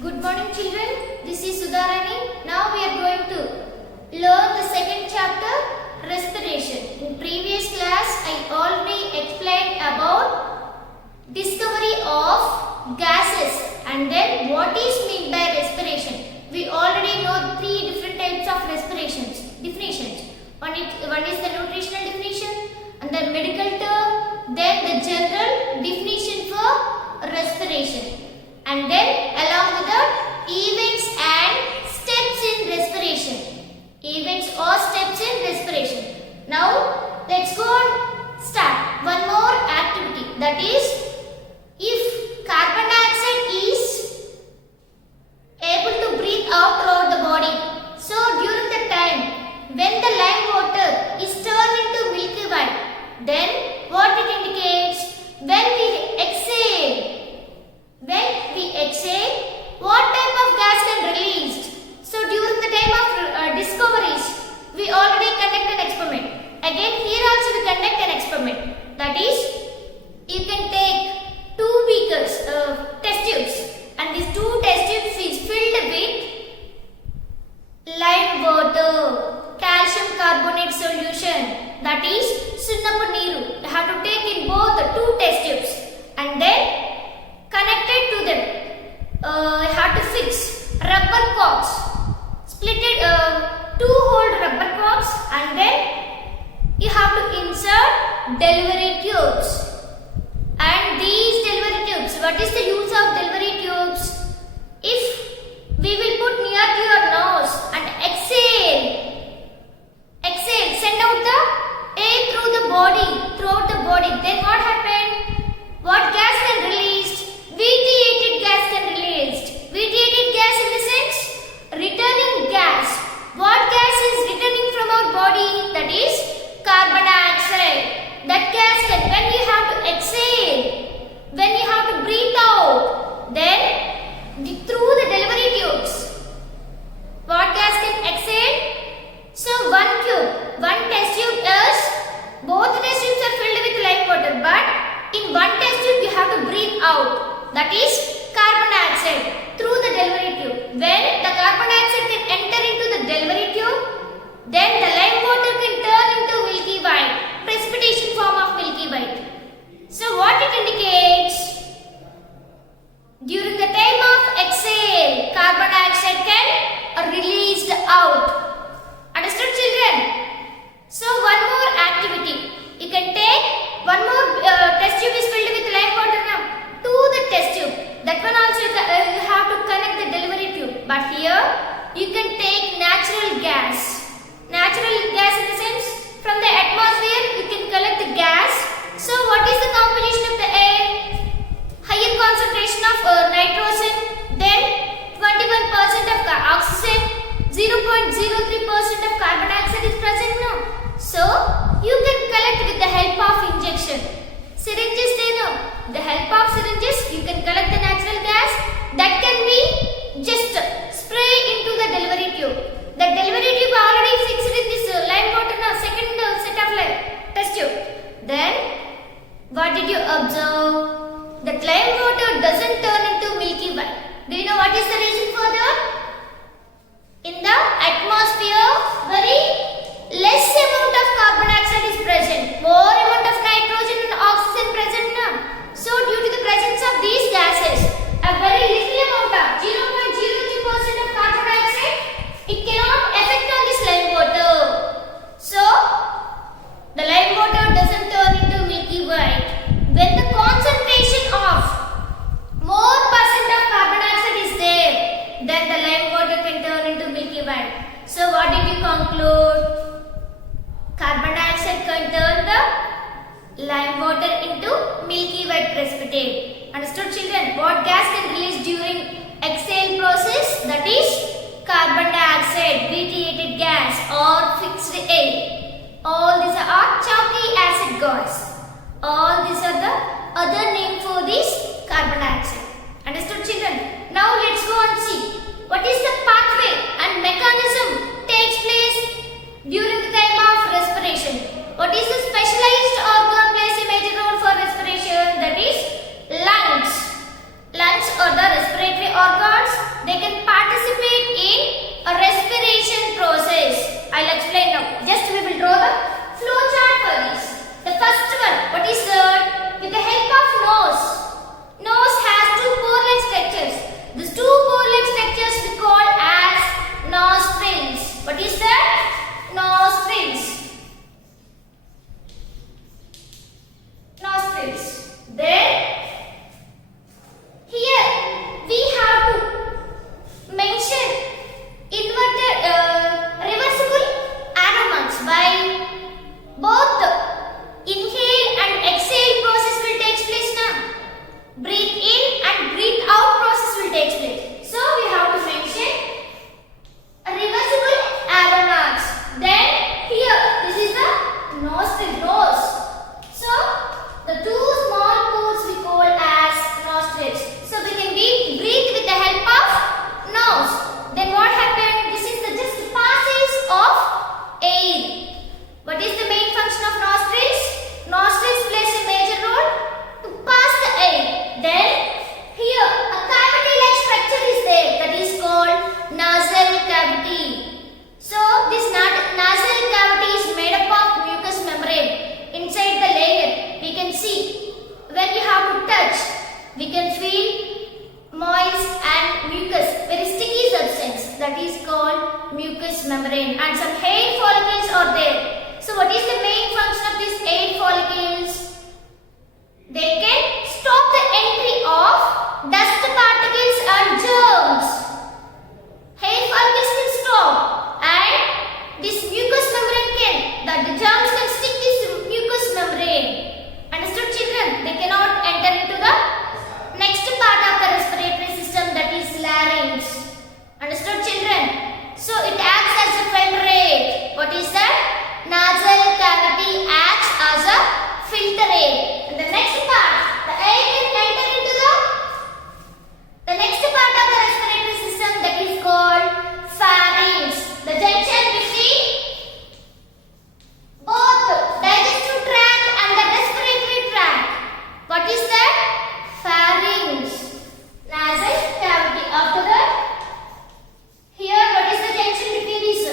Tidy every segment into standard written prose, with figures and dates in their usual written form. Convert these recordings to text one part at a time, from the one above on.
Good morning children, this is Sudharani. Now we are going to learn the second chapter, respiration. In previous class I already explained about discovery of gases and then what is meant by respiration. We already know three different types of definitions. One is the nutritional definition and the medical term, then the general definition for respiration. And then along with that, events and steps in respiration. Events or steps in respiration. Now let's go and start one more activity, that is, if carbon dioxide is able to breathe out throughout the body, so during the time when the lime water is turned into milky white, then what it indicates? When we exhale, what type of gas can released? So during the time of discoveries, we already conduct an experiment. Again here also we conduct an experiment. That is, you can take two beakers, test tubes, and these two test tubes is filled with lime water, calcium carbonate solution, that is sunnapu neeru. You have to take in both the two test tubes and then connected to them. You have to fix rubber cords, two hole rubber cords, and then you have to insert delivery tubes. And these delivery tubes, what is the use of delivery tubes? If we will put near to your nose and exhale, send out the air throughout the body, then what happened? What gas can released? Vitiated gas can released. Vitiated gas in the sense returning gas. What gas is returning from our body? That is carbon dioxide. That gas can, when you have to exhale, when you have to breathe out, then through the delivery tubes, what gas can exhale? So one test tube is, both test tubes are filled with lime water, but in one test tube you have to breathe out. That is carbon dioxide through the delivery tube. When the carbon dioxide can enter into the delivery tube, then the lime water can turn into milky white, precipitation form of milky white. So what it indicates? During the time of exhale, carbon dioxide can released out. Understood children? So one more activity. You can take one more test tube is filled with lime water now. To the test tube. That one also you have to connect the delivery tube. But here you can take natural gas. Natural gas in the sense, from the atmosphere you can collect the gas. So what is the composition of the air? Higher concentration of nitrogen, then 21% of oxygen, 0.03% of carbon dioxide is present now. So you can collect with the help of injection. Syringes they know. The help of syringes you can collect the natural gas that can be just spray into the delivery tube. The delivery tube already fixed in this lime water now, second set of test tube. Then what did you observe? That lime water doesn't turn into milky white. Do you know what is the reason for that? In the atmosphere, very less amount of carbon dioxide is present, more amount of nitrogen and oxygen present now. So due to the presence of these gases, a very little amount of 0.03% of carbon dioxide, it cannot affect on this lime water. So the lime water doesn't turn into milky white. When the concentration of more percent of carbon dioxide is there, then the lime water can turn into milky white. So what did you conclude? Carbon dioxide can turn the lime water into milky white precipitate. Understood children? What gas can release during exhale process? That is carbon dioxide, vitiated gas or fixed air. All these are chalky acid gas. All these are the other name for this carbon dioxide. Understood children? Now let's go and see what is the pathway and mechanism takes place during the time of respiration. What is the specialized organ plays a major role for respiration? That is lungs. Lungs are the respiratory organs membrane and some hair follicles are there. So what is the main function of these hair follicles? They can stop the entry of dust particles and germs. Hair follicles will stop and this mucous membrane the germs can stick this mucous membrane. Understood children? They cannot enter into the next part of the respiratory system, that is larynx. Understood children? So it acts as a filtrate. What is that? Nasal cavity acts as a filtrate. And the next part, the air can enter into the next part of the respiratory system, that is called pharynx. The junction between both digestive tract and the respiratory tract. What is that? Pharynx. Nasal cavity. After that, here what is the junction between these?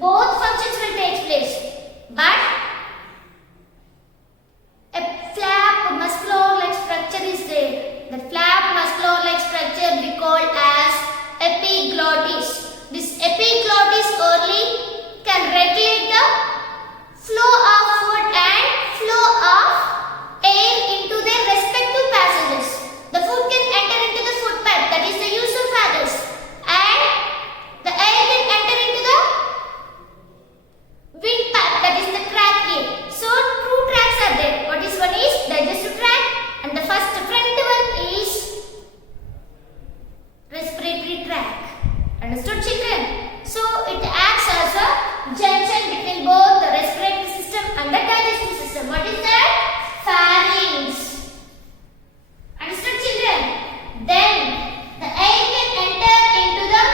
Both functions will take place. But a flap muscular-like structure is there. The flap muscular-like structure we call as epiglottis. This epiglottis only can regulate the flow of food and flow of air into their respective passages. The food can enter into the food pipe, that is the esophagus, and the air can enter into the windpipe, that is the trachea. So two tracts are there. What is one is digestive tract and the first front one is respiratory tract. Understood children? So it acts as a junction between both the respiratory system and the digestive system. What is that? Pharynx. Understood children? Then the air can enter into the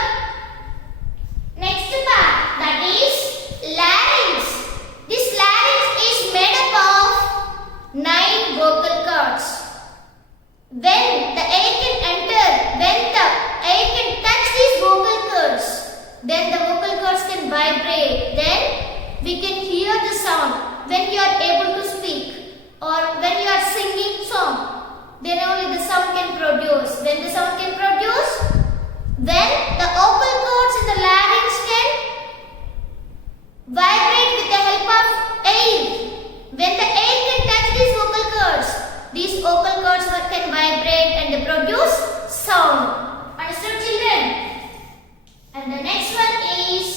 next part, that is larynx. This larynx is made up of 9 vocal cords. When the air can enter, when the air can touch these vocal cords, then the vocal cords can vibrate. Then we can hear the sound when you are able to speak or when you are singing song. Then only the sound can produce. When the sound can produce, when the vocal cords in the larynx can vibrate with the help of air. When the air can touch these vocal cords can vibrate and they produce sound. Understood children? And the next one is,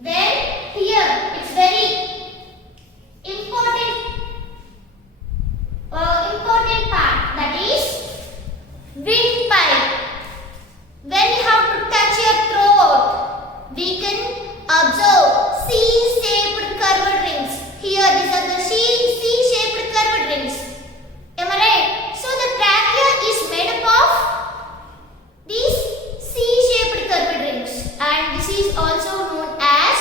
then here it's very important part, that is windpipe. When you have to touch your throat, we can observe C-shaped curved rings. Here these are the C-shaped curved rings. Am I right? So the trachea is made up of these C-shaped curved rings, and this is also known as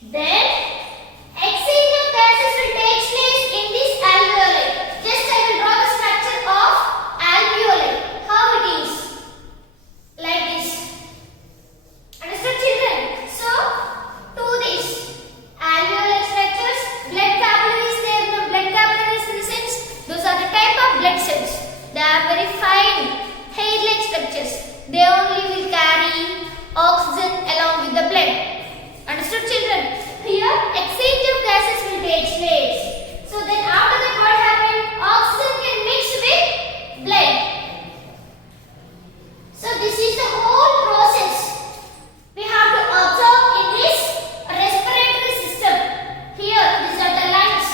Then exchange of gases will take place in this alveoli. Just I will draw the structure of alveoli. How it is? Like this. Understood, children? So, to this alveolar structures, blood capillaries there. The blood capillaries in the sense, those are the type of blood cells. They are very fine, hair-like structures. They only will carry oxygen along with the blood. Understood, children? Here, exchange of gases will take place. So then after that what happened? Oxygen can mix with blood. So this is the whole process we have to observe in this respiratory system. Here, these are the lungs,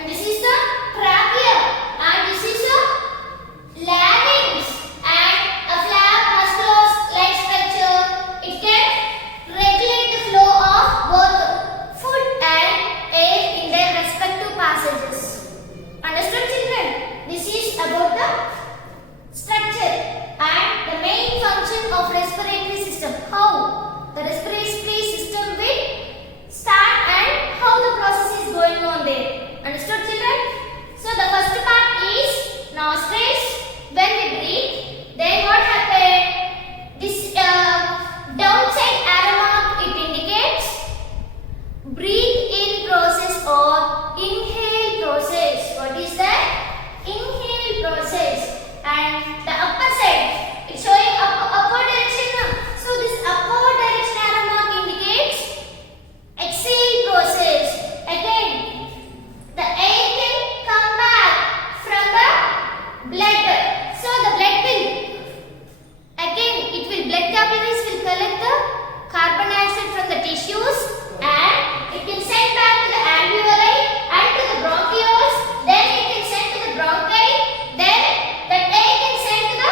and this is the trachea, and this is the larynx, and a flap musculus-like structure. It can regulate the flow of both food and air in their respective passages. Understood, children? This is about the structure and the main function of respiratory system. How the respiratory system will start and how the process is going on there. Understood, children? So the first part is nostrils. When we breathe, then what happened? This downside arrow mark, it indicates breathe in process or inhale process. What is that? Inhale process. And the upper side, it's showing upward direction. So this upward direction arrow mark indicates exhale process. Again, the air can come back from the blood. So the blood will, again it will, blood capillaries will collect the carbon dioxide from the tissues and it can send back to the alveoli and to the bronchioles. Then it can send to the bronchi. Then the air can send to the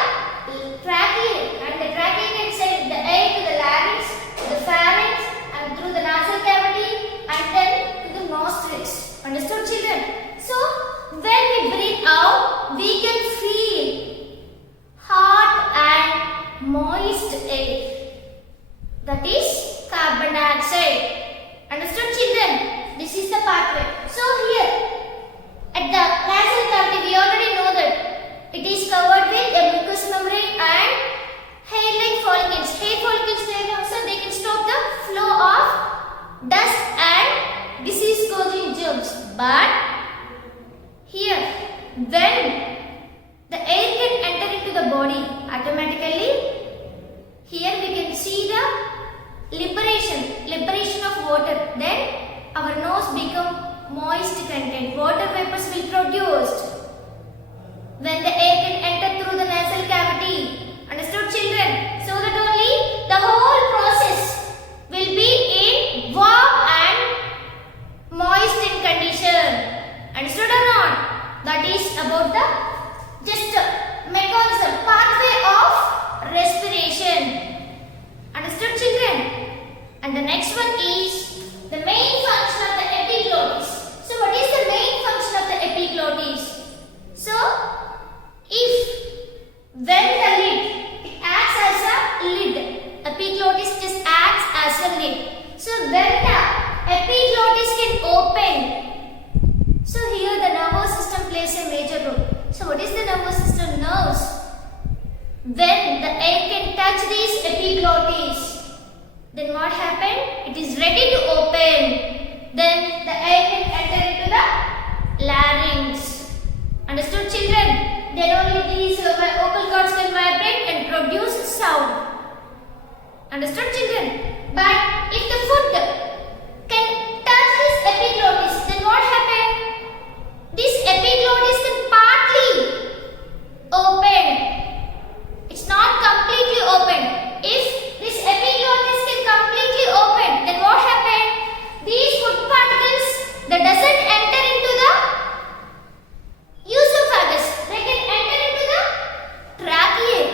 trachea, and the trachea can send the air to the larynx, to the pharynx, and through the nasal cavity, and then to the nostrils. Understood, children? So when we breathe out, we can feel hot and moist air. That is carbon dioxide. Understood, children? This is the pathway. So here at the nasal cavity, we already know that it is covered with a mucous membrane and hair-like follicles. Hair follicles there also, they can stop the flow of dust and disease-causing germs. But here, when the air can enter into the body automatically, here we can see the liberation of water. Then our nose become moist content. Water vapors will produced when the air can enter through the nasal cavity. Understood, children? So that only the whole process will be in warm and moist in condition. Understood or not? That is about the just mechanism, pathway of respiration. Understood, children? And the next one is the main function of the epiglottis. So what is the main function of the epiglottis? So if when the lid, it acts as a lid. Epiglottis just acts as a lid. So when the epiglottis can open, so here the nervous system plays a major role. So what is the nervous system? Nerves. When the air can touch these epiglottis, then what happened? It is ready to open. Then the air can enter into the larynx. Understood, children? Then only these vocal cords can vibrate and produce sound. Understood, children? But if the food can touch this epiglottis, then what happened? This epiglottis can partly open. It's not completely open. If this epiglottis can completely open, then what happened? These food particles that doesn't enter into the esophagus. They can enter into the trachea.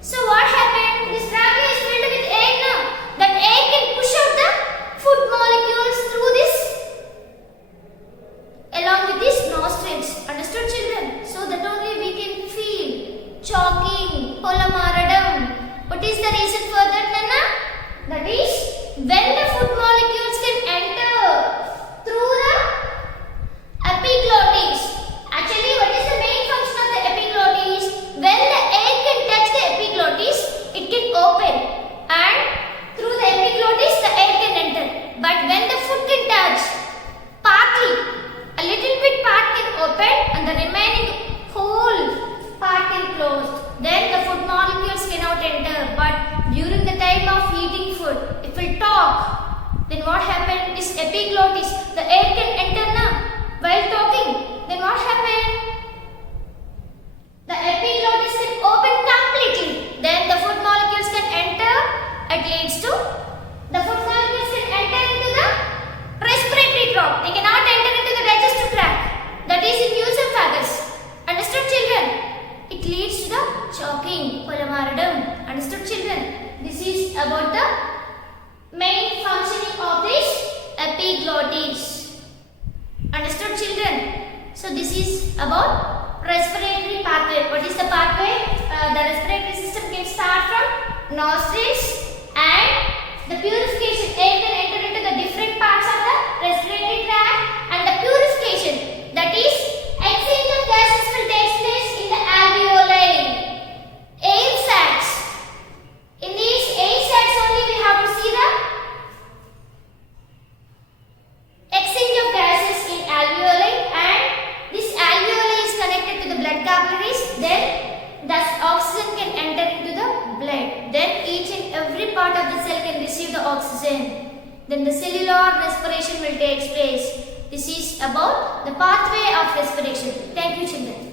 So what happened? This trachea is filled with air now. That air can push out epiglottis. The air can enter now while talking. Then what happened? The epiglottis can open completely. Then the food molecules can enter. It leads to the food molecules can enter into the respiratory tract. They cannot enter into the digestive tract. That is in esophagus. Understood, children? It leads to the choking, polymortem. Understood, children? This is about the main functioning of this epiglottis. Understood, children? So this is about respiratory pathway. What is the pathway? The respiratory system can start from nostrils, and the purification air can enter into the different parts of the respiratory tract, and the purification, that is exchange of gases, will take place in the alveoli, air sacs. In these air sacs only we have to see the exchange of gases in alveoli, and this alveoli is connected to the blood capillaries. Then thus oxygen can enter into the blood. Then each and every part of the cell can receive the oxygen. Then the cellular respiration will take place. This is about the pathway of respiration. Thank you, children.